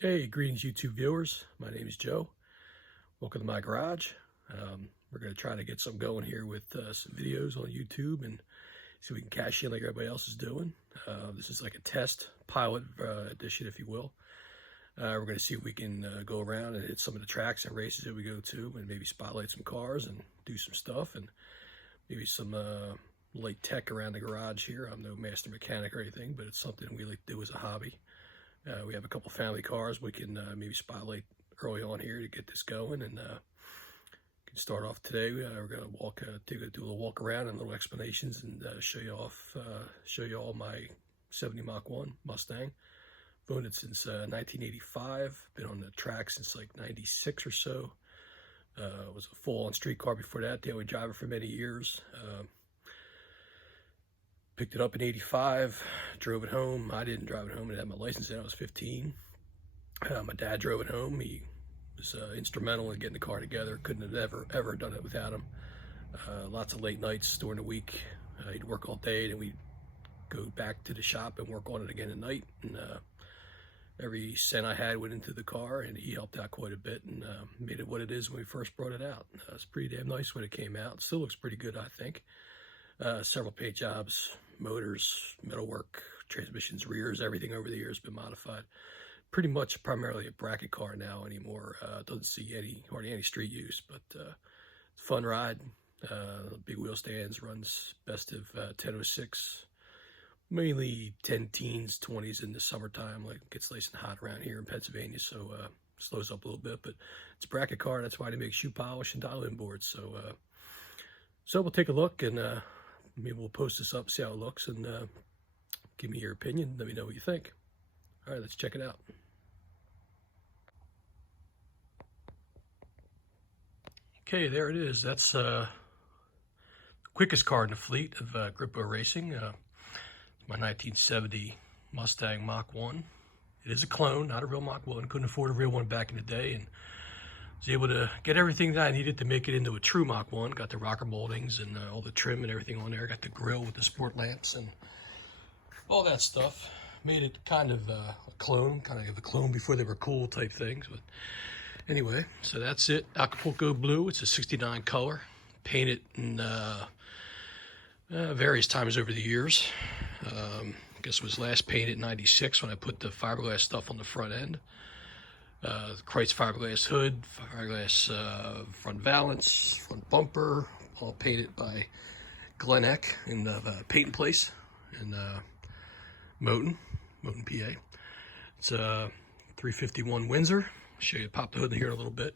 Hey, greetings YouTube viewers. My name is Joe. Welcome to my garage. We're going to try to get something going here with some videos on YouTube and see if we can cash in like everybody else is doing. This is like a test pilot edition, if you will. We're going to see if we can go around and hit some of the tracks and races that we go to and maybe spotlight some cars and do some stuff and maybe some light tech around the garage here. I'm no master mechanic or anything, but it's something we like to do as a hobby. We have a couple family cars we can maybe spotlight early on here to get this going, and can start off today. We're going to do a little walk around and little explanations and show you all my 70 Mach 1 Mustang. I've owned it since 1985. Been on the track since like 96 or so. It was a full-on street car before that. Daily driver for many years. Picked it up in 85, drove it home. I didn't drive it home. I had my license when I was 15. My dad drove it home. He was instrumental in getting the car together. Couldn't have ever done it without him. Lots of late nights during the week. He'd work all day, and we'd go back to the shop and work on it again at night. And every cent I had went into the car, and he helped out quite a bit and made it what it is when we first brought it out. It's pretty damn nice when it came out. It still looks pretty good, I think. Several paint jobs, motors, metalwork, transmissions, rears, everything over the years has been modified. Pretty much primarily a bracket car now anymore. Doesn't see hardly any street use, but it's a fun ride. Big wheel stands, runs best of 1006, mainly 10 teens, 20s in the summertime. Like, it gets nice and hot around here in Pennsylvania, so slows up a little bit. But it's a bracket car. That's why they make shoe polish and dial-in boards. So we'll take a look, and maybe we'll post this up, see how it looks, and give me your opinion. Let me know what you think. All right, let's check it out. Okay, there it is. That's the quickest car in the fleet of Grippo Racing. My 1970 Mustang Mach 1. It is a clone, not a real Mach 1. Couldn't afford a real one back in the day, and was able to get everything that I needed to make it into a true Mach 1. Got the rocker moldings and all the trim and everything on there. Got the grill with the sport lamps and all that stuff. Made it kind of a clone, before they were cool type things. But anyway, so that's it. Acapulco blue. It's a 69 color. Painted in various times over the years. I guess it was last painted in 96 when I put the fiberglass stuff on the front end. Kreitz fiberglass hood, fiberglass front valance, front bumper, all painted by Glen Eck in Paint Place in Moton, PA. It's a 351 Windsor. I'll show you, pop the hood in here in a little bit.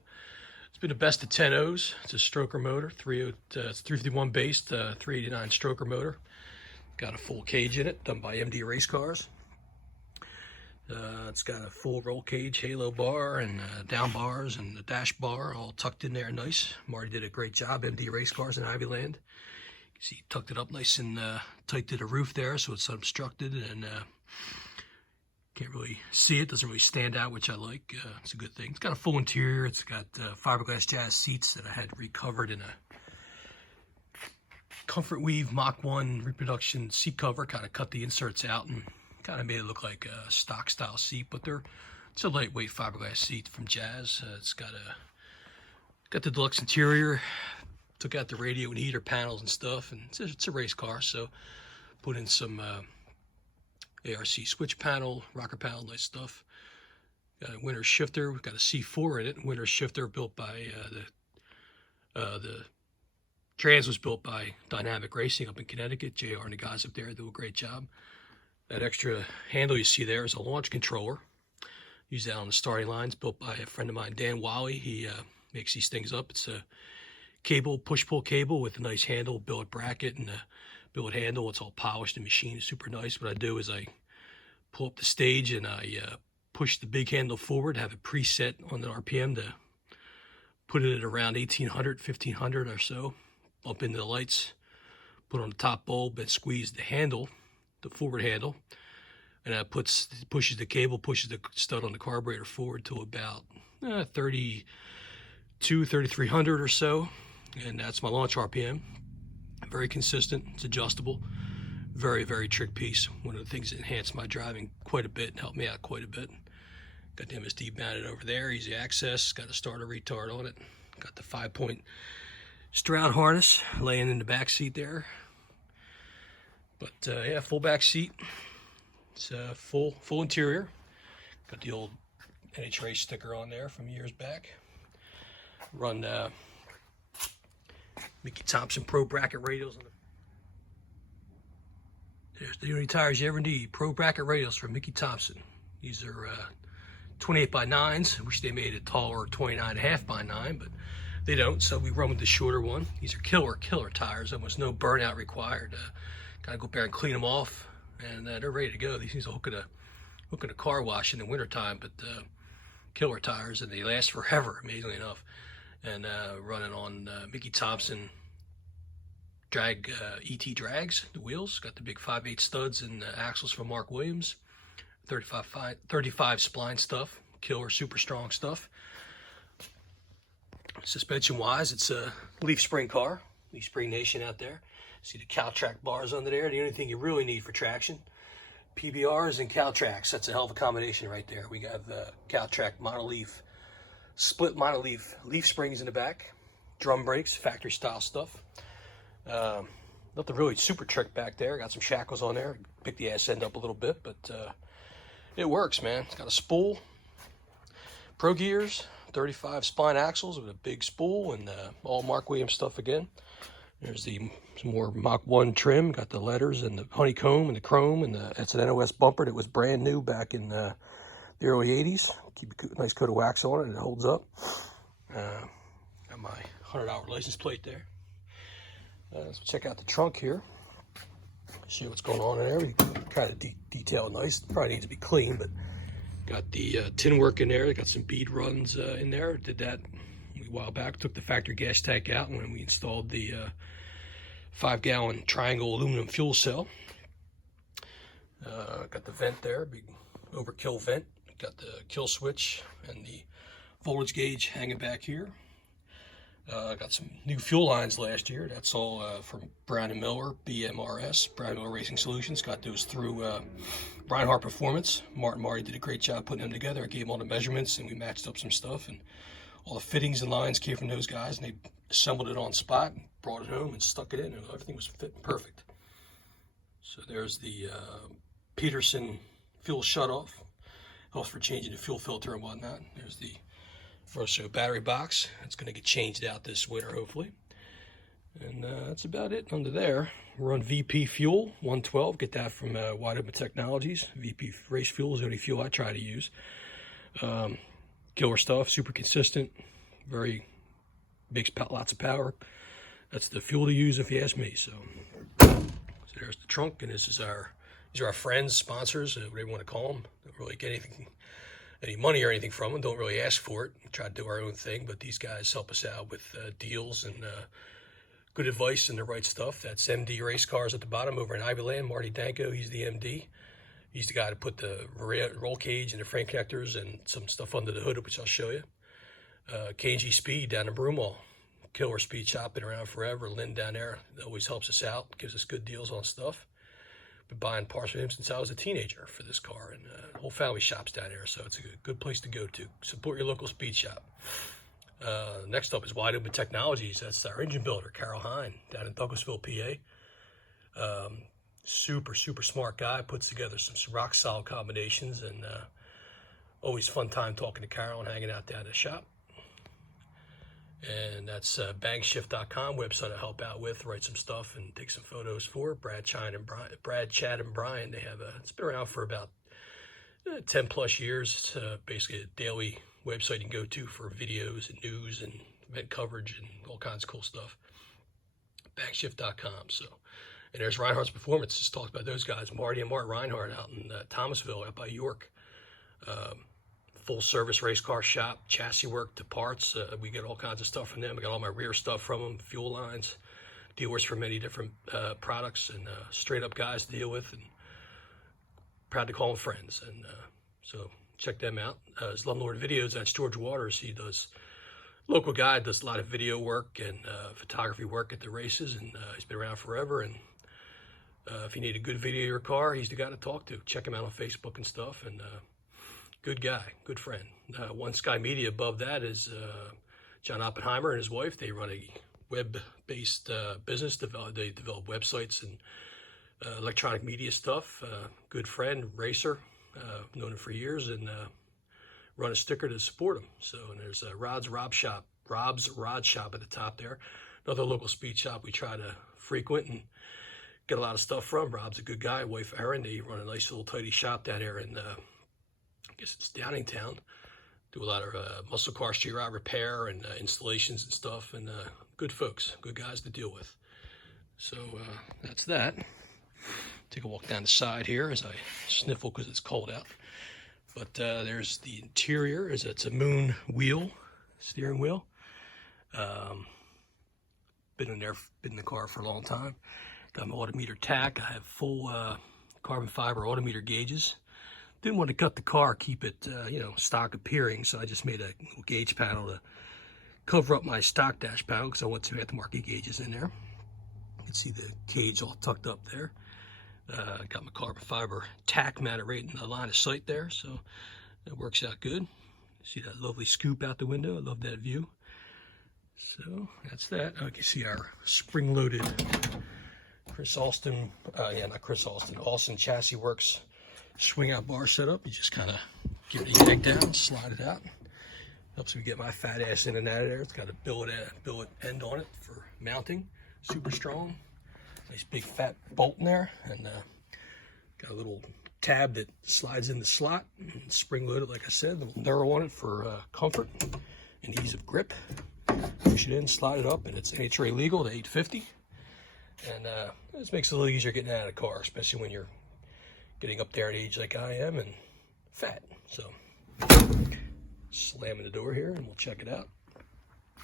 It's been a best of 10 O's. It's a stroker motor, it's 351 based, 389 stroker motor. Got a full cage in it, done by MD Race Cars. It's got a full roll cage, halo bar, and down bars, and the dash bar all tucked in there nice. Marty did a great job, MD Race Cars in Ivyland. You can see he tucked it up nice and tight to the roof there, so it's unobstructed, and can't really see it, doesn't really stand out, which I like. It's a good thing. It's got a full interior. It's got fiberglass jazz seats that I had recovered in a Comfort Weave Mach 1 reproduction seat cover. Kind of cut the inserts out and kind of made it look like a stock style seat, but it's a lightweight fiberglass seat from Jazz. It's got the deluxe interior. Took out the radio and heater panels and stuff, and it's a race car, so put in some ARC switch panel, rocker panel, nice stuff. Got a winter shifter. We've got a C4 in it. Winter shifter built by the trans was built by Dynamic Racing up in Connecticut. JR and the guys up there do a great job. That extra handle you see there is a launch controller. Use that on the starting lines, built by a friend of mine, Dan Wally. He makes these things up. It's a cable, push-pull cable with a nice handle, billet bracket, and a billet handle. It's all polished and machined, super nice. What I do is I pull up the stage and I push the big handle forward, have it preset on the RPM to put it at around 1800, 1500 or so. Bump into the lights, put on the top bulb, and squeeze the handle, the forward handle, and that pushes the cable, pushes the stud on the carburetor forward to about 3300 or so, and that's my launch RPM. Very consistent. It's adjustable. Very, very trick piece. One of the things that enhanced my driving quite a bit and helped me out quite a bit. Got the MSD mounted over there, easy access. Got a starter retard on it. Got the 5-point Stroud harness laying in the back seat there. But yeah, full back seat. It's full interior. Got the old NH sticker on there from years back. Run Mickey Thompson Pro Bracket radials. There's the only tires you ever need. Pro Bracket radials from Mickey Thompson. These are 28x9s. I wish they made it taller, 29.5x9, but they don't, so we run with the shorter one. These are killer tires. Almost no burnout required. Gotta go up there and clean them off, and they're ready to go. These things will hook at a car wash in the wintertime, but killer tires, and they last forever, amazingly enough. And running on Mickey Thompson drag ET drags, the wheels. Got the big 5/8 studs and axles from Mark Williams. 35 spline stuff, killer super strong stuff. Suspension wise, it's a leaf spring car, Leaf Spring Nation out there. See the CalTrack bars under there. The only thing you really need for traction, PBRs and CalTracks. That's a hell of a combination right there. We got the CalTrack monoleaf, split monoleaf leaf springs in the back, drum brakes, factory style stuff. Nothing really super trick back there. Got some shackles on there. Pick the ass end up a little bit, but it works, man. It's got a spool, Pro Gears, 35 spline axles with a big spool, and all Mark Williams stuff again. There's some more Mach 1 trim. Got the letters and the honeycomb and the chrome, and it's an NOS bumper that was brand new back in the early 80s. Keep a nice coat of wax on it, and it holds up. Got my $100 license plate there. Let's check out the trunk here. See what's going on in there. We kind of detail nice. Probably needs to be clean, but got the tin work in there. Got some bead runs in there. Did that a while back. Took the factory gas tank out when we installed the 5-gallon triangle aluminum fuel cell. Got the vent there, big overkill vent. Got the kill switch and the voltage gauge hanging back here. Got some new fuel lines last year. That's all from Brown & Miller, BMRS, Brown & Miller Racing Solutions. Got those through Reinhardt Performance. Marty did a great job putting them together. I gave them all the measurements, and we matched up some stuff. And all the fittings and lines came from those guys, and they assembled it on spot, and brought it home, and stuck it in, and everything was fitting perfect. So there's the Peterson fuel shutoff. Helps for changing the fuel filter and whatnot. There's the Verso battery box. It's going to get changed out this winter, hopefully. And that's about it under there. Run VP Fuel 112. Get that from Wide Open Technologies. VP Race Fuel is the only fuel I try to use. Killer stuff, super consistent, very makes lots of power. That's the fuel to use if you ask me. So there's the trunk, and these are our friends, sponsors, whatever you want to call them. Don't really get any money or anything from them. Don't really ask for it. We try to do our own thing, but these guys help us out with deals and good advice and the right stuff. That's MD Race Cars at the bottom over in Ivyland. Marty Danko, he's the MD. He's the guy to put the roll cage and the frame connectors and some stuff under the hood, which I'll show you. KG Speed down in Broomall. Killer speed shop, been around forever. Lynn down there always helps us out, gives us good deals on stuff. Been buying parts from him since I was a teenager for this car, and the whole family shops down there, so it's a good place to go to. Support your local speed shop. Next up is Wide Open Technologies. That's our engine builder, Carol Hine, down in Douglasville, PA. Super smart guy. Puts together some rock solid combinations, and always fun time talking to Carol and hanging out down at the shop. And that's bangshift.com, website I help out with, write some stuff and take some photos for. Brad, Chad, and Brian, they have it's been around for about 10 plus years. It's basically a daily website you can go to for videos and news and event coverage and all kinds of cool stuff. Bangshift.com. So, and there's Reinhardt's Performance. Just talked about those guys, Marty and Mark Reinhardt out in Thomasville, out by York. Full service race car shop, chassis work to parts. We get all kinds of stuff from them. I got all my rear stuff from them, fuel lines, dealers for many different products, and straight up guys to deal with, and proud to call them friends. And so check them out. His Lumlord Videos, that's George Waters. He does, local guy, does a lot of video work and photography work at the races, and he's been around forever. And if you need a good video of your car, he's the guy to talk to. Check him out on Facebook and stuff, and Good guy, good friend. One Sky Media above that is John Oppenheimer and his wife. They run a web-based business. They develop websites and electronic media stuff. Good friend, racer, known him for years, and run a sticker to support him. So, and there's Rob's Rod Shop at the top there. Another local speed shop we try to frequent and get a lot of stuff from. Rob's a good guy, wife Erin. They run a nice little tidy shop down there in, I guess it's Downingtown. Do a lot of muscle car street rod repair and installations and stuff. And good folks, good guys to deal with. So that's that. Take a walk down the side here as I sniffle because it's cold out. But there's the interior. It's a Moon wheel, steering wheel. Been in the car for a long time. Got my autometer tack. I have full carbon fiber autometer gauges. Didn't want to cut the car, keep it stock appearing, so I just made a little gauge panel to cover up my stock dash panel because I want some aftermarket gauges in there. You can see the cage all tucked up there. Got my carbon fiber tack mounted right in the line of sight there, so that works out good. See that lovely scoop out the window? I love that view. So that's that. You can see our spring-loaded Austin Chassis Works swing-out bar setup. You just kind of give it a yank down, slide it out. Helps me get my fat ass in and out of there. It's got a billet end on it for mounting. Super strong. Nice big fat bolt in there, and got a little tab that slides in the slot. Spring-loaded, like I said. A little narrow on it for comfort and ease of grip. Push it in, slide it up, and it's NHRA legal to 850. And this makes it a little easier getting out of the car, especially when you're getting up there at age like I am and fat. So, slamming the door here, and we'll check it out.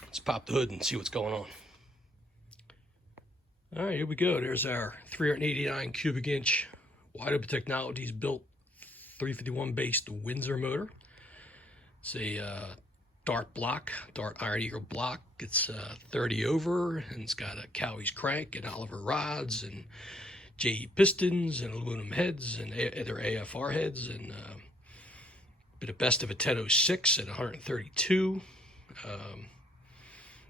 Let's pop the hood and see what's going on. All right, here we go. There's our 389 cubic inch Wide Open Technologies built 351 based Windsor motor. It's a Dart Iron Eagle block. It's 30 over, and it's got a Cowie's crank and Oliver rods and JE pistons and aluminum heads and other AFR heads, and bit of best of a 1006 at 132.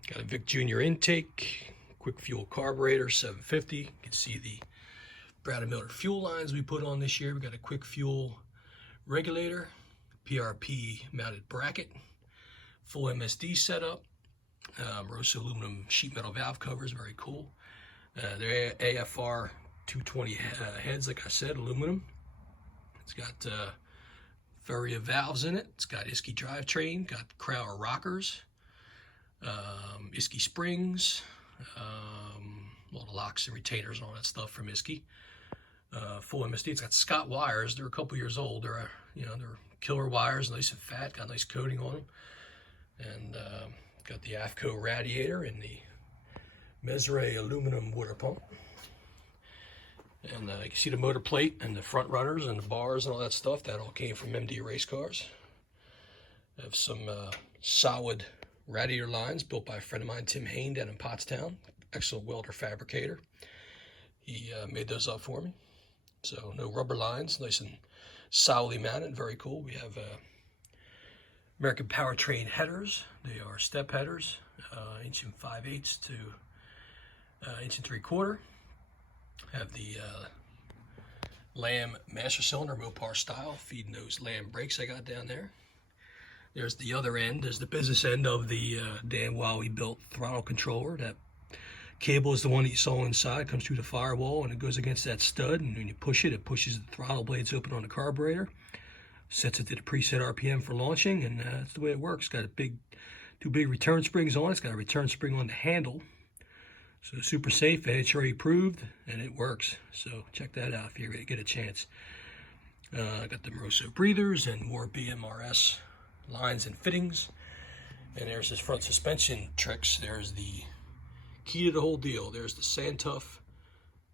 Got a Vic Junior intake, quick fuel carburetor, 750. You can see the Brad and Miller fuel lines we put on this year. We got a quick fuel regulator, PRP mounted bracket, full MSD setup, Rosso aluminum sheet metal valve covers, very cool. They're AFR 220 heads, like I said, aluminum. It's got Feria valves in it. It's got Isky drivetrain, got Crowder rockers, Isky springs, all the locks and retainers and all that stuff from Isky. Full MSD. It's got Scott wires. They're a couple years old. They're killer wires, nice and fat. Got a nice coating on them. And got the AFCO radiator and the Mesre aluminum water pump. And you can see the motor plate and the front runners and the bars and all that stuff. That all came from MD Race Cars. I have some solid radiator lines built by a friend of mine, Tim Hain, down in Pottstown. Excellent welder fabricator. He made those up for me. So no rubber lines, nice and solidly mounted, very cool. We have American Powertrain headers. They are step headers, 1 5/8 to 1 3/4. Have the Lamb master cylinder, Mopar style, feeding those Lamb brakes I got down there. There's the other end. There's the business end of the Dan Wally built throttle controller. That cable is the one that you saw inside, comes through the firewall, and it goes against that stud, and when you push it, it pushes the throttle blades open on the carburetor, sets it to the preset RPM for launching, and that's the way it works. Got two big return springs on it. It's got a return spring on the handle. So super safe, NHRA approved, and it works. So check that out if you get a chance. I got the Rosso breathers and more BMRS lines and fittings. And there's his front suspension tricks. There's the key to the whole deal. There's the Santuff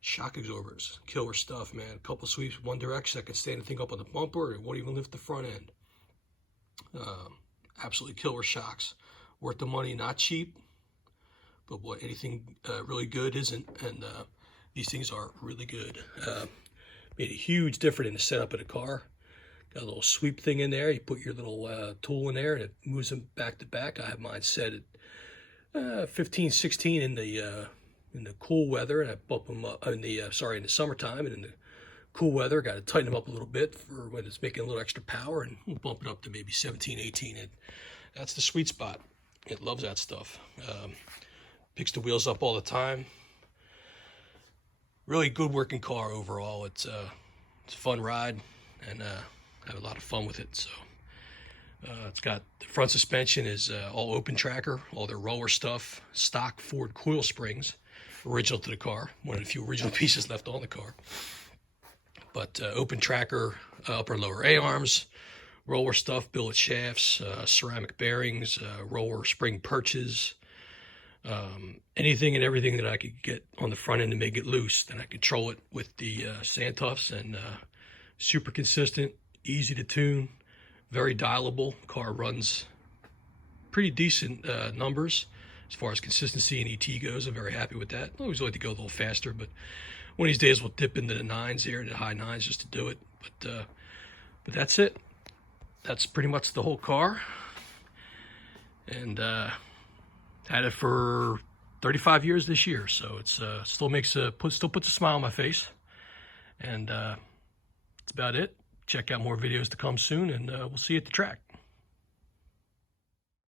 shock absorbers. Killer stuff, man. A couple sweeps one direction. I can stand the thing up on the bumper. It won't even lift the front end. Absolutely killer shocks. Worth the money, not cheap. But what anything really good isn't, and these things are really good. Made a huge difference in the setup of the car. Got a little sweep thing in there. You put your little tool in there and it moves them back to back. I have mine set at 15, 16 in the cool weather, and I bump them up in the in the summertime, and in the cool weather, got to tighten them up a little bit for when it's making a little extra power, and we'll bump it up to maybe 17, 18. And that's the sweet spot. It loves that stuff. Picks the wheels up all the time. Really good working car overall. It's a fun ride, and I have a lot of fun with it. So it's got the front suspension is all open tracker, all their roller stuff, stock Ford coil springs, original to the car. One of the few original pieces left on the car. But open tracker, upper and lower A-arms, roller stuff, billet shafts, ceramic bearings, roller spring perches, anything and everything that I could get on the front end to make it loose. Then I control it with the sand tufts, and super consistent, easy to tune, very dialable. Car runs pretty decent numbers as far as consistency and ET goes. I'm very happy with that. I always like to go a little faster, but one of these days we'll dip into the nines here, the high nines, just to do it. But that's it. That's pretty much the whole car. And had it for 35 years this year, so it's still puts a smile on my face. And that's about it. Check out more videos to come soon, and we'll see you at the track.